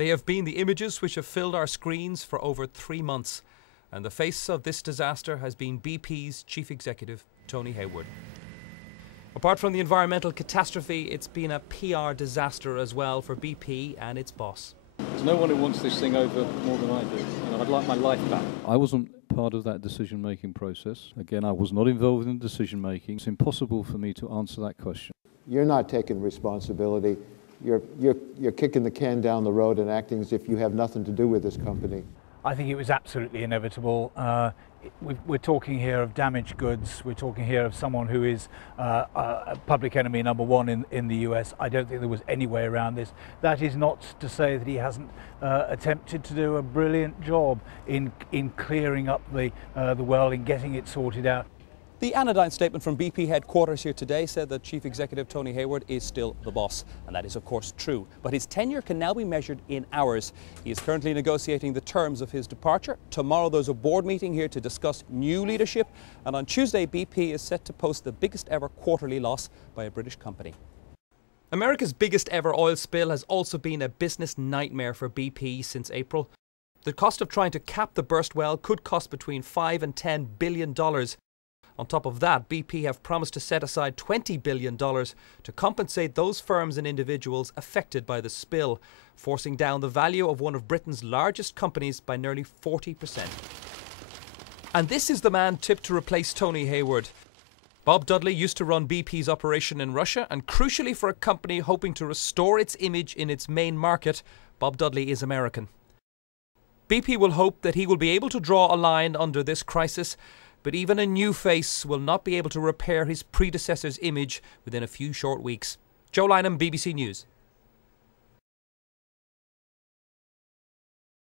They have been the images which have filled our screens for over 3 months. And the face of this disaster has been BP's chief executive, Tony Hayward. Apart from the environmental catastrophe, it's been a PR disaster as well for BP and its boss. There's no one who wants this thing over more than I do. I'd like my life back. I wasn't part of that decision-making process. Again, I was not involved in decision-making. It's impossible for me to answer that question. You're not taking responsibility. You're kicking the can down the road and acting as if you have nothing to do with this company. I think it was absolutely inevitable. We're talking here of damaged goods. We're talking here of someone who is public enemy number one in the US. I don't think there was any way around this. That is not to say that he hasn't attempted to do a brilliant job in clearing up the well, in getting it sorted out. The anodyne statement from BP headquarters here today said that Chief Executive Tony Hayward is still the boss. And that is of course true. But his tenure can now be measured in hours. He is currently negotiating the terms of his departure. Tomorrow there's a board meeting here to discuss new leadership. And on Tuesday, BP is set to post the biggest ever quarterly loss by a British company. America's biggest ever oil spill has also been a business nightmare for BP since April. The cost of trying to cap the burst well could cost between $5 and $10 billion. On top of that, BP have promised to set aside $20 billion to compensate those firms and individuals affected by the spill, forcing down the value of one of Britain's largest companies by nearly 40%. And this is the man tipped to replace Tony Hayward. Bob Dudley used to run BP's operation in Russia, and crucially for a company hoping to restore its image in its main market, Bob Dudley is American. BP will hope that he will be able to draw a line under this crisis, but even a new face will not be able to repair his predecessor's image within a few short weeks. Joe Lynham, BBC News.